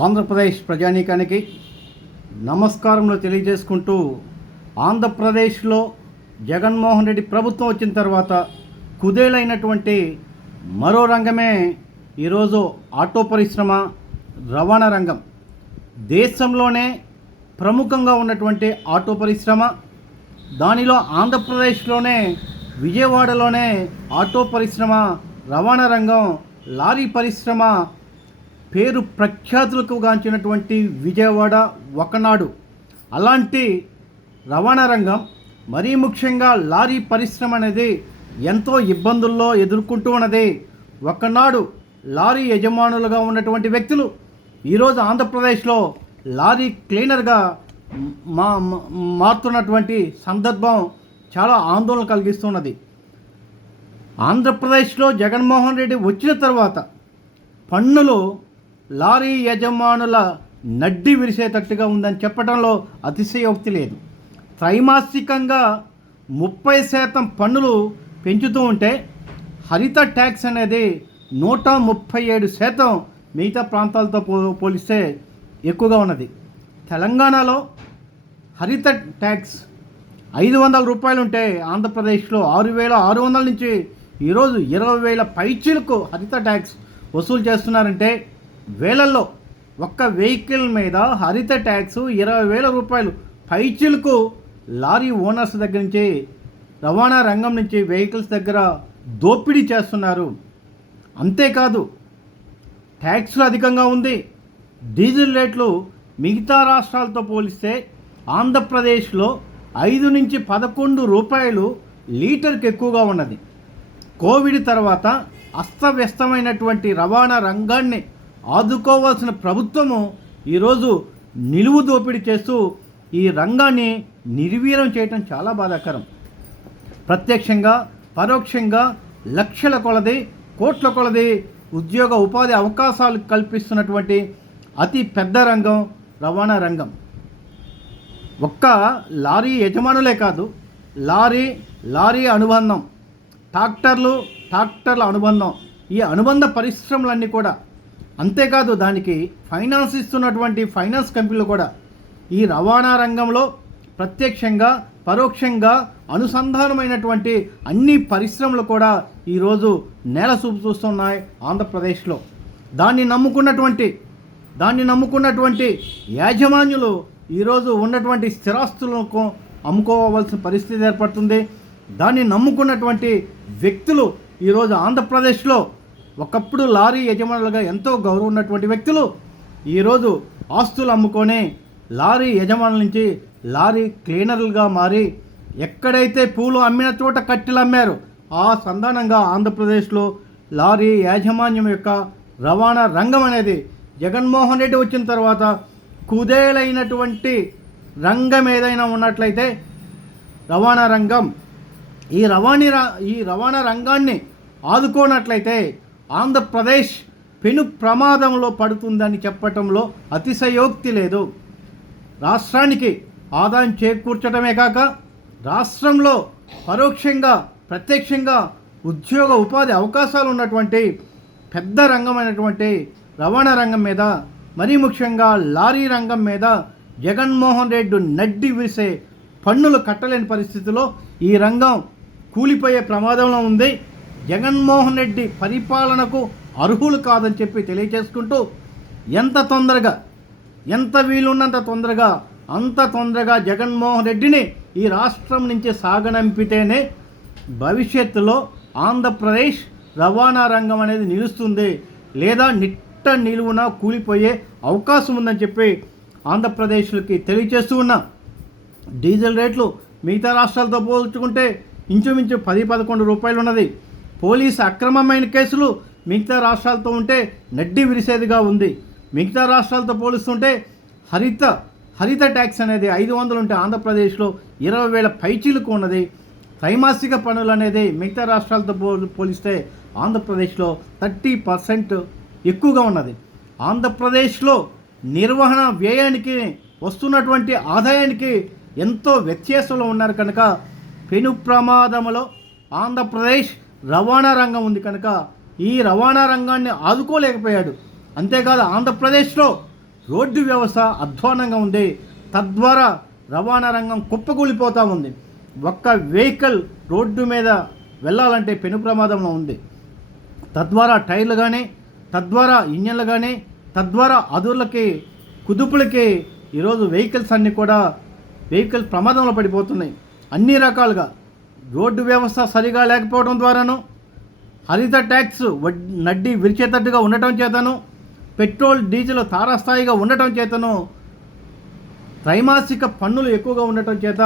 ఆంధ్రప్రదేశ్ ప్రజానీకానికి నమస్కారములు తెలియజేసుకుంటూ, ఆంధ్రప్రదేశ్లో జగన్మోహన్ రెడ్డి ప్రభుత్వం వచ్చిన తర్వాత కుదేలైనటువంటి మరో రంగమే ఈరోజు ఆటో పరిశ్రమ, రవాణా రంగం. దేశంలోనే ప్రముఖంగా ఉన్నటువంటి ఆటో పరిశ్రమ, దానిలో ఆంధ్రప్రదేశ్లోనే విజయవాడలోనే ఆటో పరిశ్రమ, రవాణా రంగం, లారీ పరిశ్రమ పేరు ప్రఖ్యాతులకు గాంచినటువంటి విజయవాడ ఒకనాడు. అలాంటి రవాణా రంగం, మరీ ముఖ్యంగా లారీ పరిశ్రమ అనేది ఎంతో ఇబ్బందుల్లో ఎదుర్కొంటూ ఉన్నది. ఒకనాడు లారీ యజమానులుగా ఉన్నటువంటి వ్యక్తులు ఈరోజు ఆంధ్రప్రదేశ్లో లారీ క్లీనర్గా మారుతున్నటువంటి సందర్భం చాలా ఆందోళన కలిగిస్తున్నది. ఆంధ్రప్రదేశ్లో జగన్మోహన్ రెడ్డి వచ్చిన తర్వాత పన్నులు లారీ యజమానుల నడ్డి విరిసేటట్టుగా ఉందని చెప్పడంలో అతిశయోక్తి లేదు. త్రైమాసికంగా 30% పన్నులు పెంచుతూ ఉంటే హరిత ట్యాక్స్ అనేది 137% మిగతా ప్రాంతాలతో పోలిస్తే ఎక్కువగా ఉన్నది. తెలంగాణలో హరిత ట్యాక్స్ 500 రూపాయలు ఉంటే ఆంధ్రప్రదేశ్లో 6,600 నుంచి ఈరోజు 20,000 పైచీలకు హరిత ట్యాక్స్ వసూలు చేస్తున్నారంటే, వేలల్లో ఒక్క వెహికల్ మీద హరిత ట్యాక్స్ 20,000 రూపాయలు పైచీలకు లారీ ఓనర్స్ దగ్గర నుంచి, రవాణా రంగం నుంచి వెహికల్స్ దగ్గర దోపిడీ చేస్తున్నారు. అంతేకాదు, ట్యాక్స్లు అధికంగా ఉంది. డీజిల్ రేట్లు మిగతా రాష్ట్రాలతో పోలిస్తే ఆంధ్రప్రదేశ్లో 5 నుంచి 11 రూపాయలు లీటర్కి ఎక్కువగా ఉన్నది. కోవిడ్ తర్వాత అస్తవ్యస్తమైనటువంటి రవాణా రంగాన్ని ఆదుకోవాల్సిన ప్రభుత్వము ఈరోజు నిలువు దోపిడీ చేస్తూ ఈ రంగాన్ని నిర్వీర్యం చేయటం చాలా బాధాకరం. ప్రత్యక్షంగా పరోక్షంగా లక్షల కొలది, కోట్ల కొలది ఉద్యోగ ఉపాధి అవకాశాలు కల్పిస్తున్నటువంటి అతి పెద్ద రంగం రవాణా రంగం. ఒక్క లారీ యజమానులే కాదు, లారీ అనుబంధం, ట్రాక్టర్ల అనుబంధం, ఈ అనుబంధ పరిశ్రమలన్నీ కూడా, అంతేకాదు దానికి ఫైనాన్స్ ఇస్తున్నటువంటి ఫైనాన్స్ కంపెనీలు కూడా ఈ రవాణా రంగంలో ప్రత్యక్షంగా పరోక్షంగా అనుసంధానమైనటువంటి అన్ని పరిశ్రమలు కూడా ఈరోజు నేల చూపు చూస్తున్నాయి ఆంధ్రప్రదేశ్లో. దాన్ని నమ్ముకున్నటువంటి యాజమాన్యులు ఈరోజు ఉన్నటువంటి స్థిరాస్తులకు అమ్ముకోవాల్సిన పరిస్థితి ఏర్పడుతుంది. దాన్ని నమ్ముకున్నటువంటి వ్యక్తులు ఈరోజు ఆంధ్రప్రదేశ్లో ఒకప్పుడు లారీ యజమానులుగా ఎంతో గౌరవం ఉన్నటువంటి వ్యక్తులు ఈరోజు ఆస్తులు అమ్ముకొని లారీ యజమానుల నుంచి లారీ క్లీనర్లుగా మారి, ఎక్కడైతే పూలు అమ్మిన చోట కట్టెలు అమ్మారు, ఆ సంధానంగా ఆంధ్రప్రదేశ్లో లారీ యాజమాన్యం యొక్క రవాణా రంగం అనేది జగన్మోహన్ రెడ్డి వచ్చిన తర్వాత కుదేలైనటువంటి రంగం ఏదైనా ఉన్నట్లయితే రవాణా రంగం. ఈ రవాణా రంగాన్ని ఆదుకోనట్లయితే ఆంధ్రప్రదేశ్ పెను ప్రమాదంలో పడుతుందని చెప్పటంలో అతిశయోక్తి లేదు. రాష్ట్రానికి ఆదాయం చేకూర్చడమే కాక రాష్ట్రంలో పరోక్షంగా ప్రత్యక్షంగా ఉద్యోగ ఉపాధి అవకాశాలు ఉన్నటువంటి పెద్ద రంగమైనటువంటి రవాణా రంగం మీద, మరీ ముఖ్యంగా లారీ రంగం మీద జగన్మోహన్ రెడ్డి నడ్డి విరిసే పన్నులు కట్టలేని పరిస్థితిలో ఈ రంగం కూలిపోయే ప్రమాదంలో ఉంది. జగన్మోహన్ రెడ్డి పరిపాలనకు అర్హులు కాదని చెప్పి తెలియజేసుకుంటూ, ఎంత వీలున్నంత తొందరగా అంత తొందరగా జగన్మోహన్ రెడ్డిని ఈ రాష్ట్రం నుంచి సాగనంపితేనే భవిష్యత్తులో ఆంధ్రప్రదేశ్ రవాణా రంగం అనేది నిలుస్తుంది, లేదా నిట్ట నిలువున కూలిపోయే అవకాశం ఉందని చెప్పి ఆంధ్రప్రదేశ్కి తెలియజేస్తూ ఉన్నా. డీజిల్ రేట్లు మిగతా రాష్ట్రాలతో పోల్చుకుంటే ఇంచుమించు 10-11 రూపాయలు ఉన్నది. పోలీసు అక్రమమైన కేసులు మిగతా రాష్ట్రాలతో ఉంటే నడ్డి విరిసేదిగా ఉంది. మిగతా రాష్ట్రాలతో పోలుస్తుంటే హరిత ట్యాక్స్ అనేది 500 ఉంటే ఆంధ్రప్రదేశ్లో 20,000 పైచీలకు ఉన్నది. త్రైమాసిక పన్నులు అనేది మిగతా రాష్ట్రాలతో పోలిస్తే ఆంధ్రప్రదేశ్లో 30% ఎక్కువగా ఉన్నది. ఆంధ్రప్రదేశ్లో నిర్వహణ వ్యయానికి వస్తున్నటువంటి ఆదాయానికి ఎంతో వ్యత్యాసంలో ఉన్నారు కనుక పెను ప్రమాదంలో ఆంధ్రప్రదేశ్ రవాణా రంగం ఉంది కనుక ఈ రవాణా రంగాన్ని ఆదుకోలేకపోయాడు. అంతేకాదు, ఆంధ్రప్రదేశ్లో రోడ్డు వ్యవస్థ అధ్వానంగా ఉంది. తద్వారా రవాణా రంగం కుప్పకూలిపోతూ ఉంది. ఒక్క వెహికల్ రోడ్డు మీద వెళ్ళాలంటే పెను ప్రమాదంలో ఉంది. తద్వారా టైర్లు కానీ, తద్వారా ఇంజన్లు కానీ, తద్వారా అదుర్లకి కుదుపులకి ఈరోజు వెహికల్స్ అన్నీ కూడా ప్రమాదంలో పడిపోతున్నాయి. అన్ని రకాలుగా రోడ్డు వ్యవస్థ సరిగా లేకపోవడం ద్వారాను, హరిత ట్యాక్స్ నడ్డి విరిచేటట్టుగా ఉండటం చేతను, పెట్రోల్ డీజిల్ తారాస్థాయిగా ఉండటం చేతను, త్రైమాసిక పన్నులు ఎక్కువగా ఉండటం చేత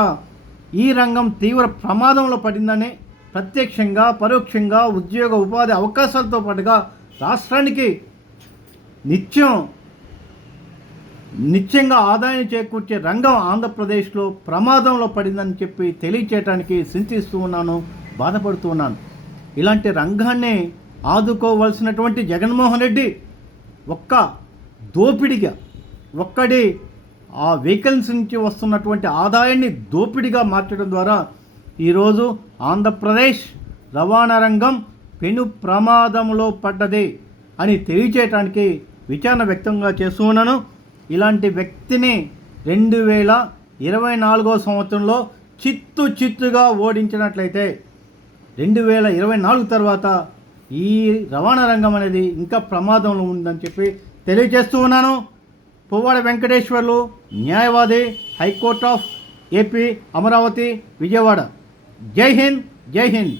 ఈ రంగం తీవ్ర ప్రమాదంలో పడిందని ప్రత్యక్షంగా పరోక్షంగా ఉద్యోగ ఉపాధి అవకాశాలతో పాటుగా రాష్ట్రానికి నిత్యంగా ఆదాయం చేకూర్చే రంగం ఆంధ్రప్రదేశ్లో ప్రమాదంలో పడిందని చెప్పి తెలియచేయడానికి చింతిస్తూ ఉన్నాను, బాధపడుతూ ఉన్నాను. ఇలాంటి రంగాన్ని ఆదుకోవాల్సినటువంటి జగన్మోహన్ రెడ్డి ఒక్క దోపిడిగా ఒక్కడి ఆ వెహికల్స్ నుంచి వస్తున్నటువంటి ఆదాయాన్ని దోపిడిగా మార్చడం ద్వారా ఈరోజు ఆంధ్రప్రదేశ్ రవాణా రంగం పెను ప్రమాదంలో పడ్డది అని తెలియచేయటానికి విచారణ వ్యక్తంగా చేస్తూ ఉన్నాను. ఇలాంటి వ్యక్తిని 2024 సంవత్సరంలో చిత్తుగా ఓడించినట్లయితే 2024 తర్వాత ఈ రవాణా రంగం అనేది ఇంకా ప్రమాదంలో ఉందని చెప్పి తెలియజేస్తూ ఉన్నాను. పువ్వాడ వెంకటేశ్వర్లు, న్యాయవాది, high court of AP, Amaravati, Vijayawada. జై హింద్, జై హింద్.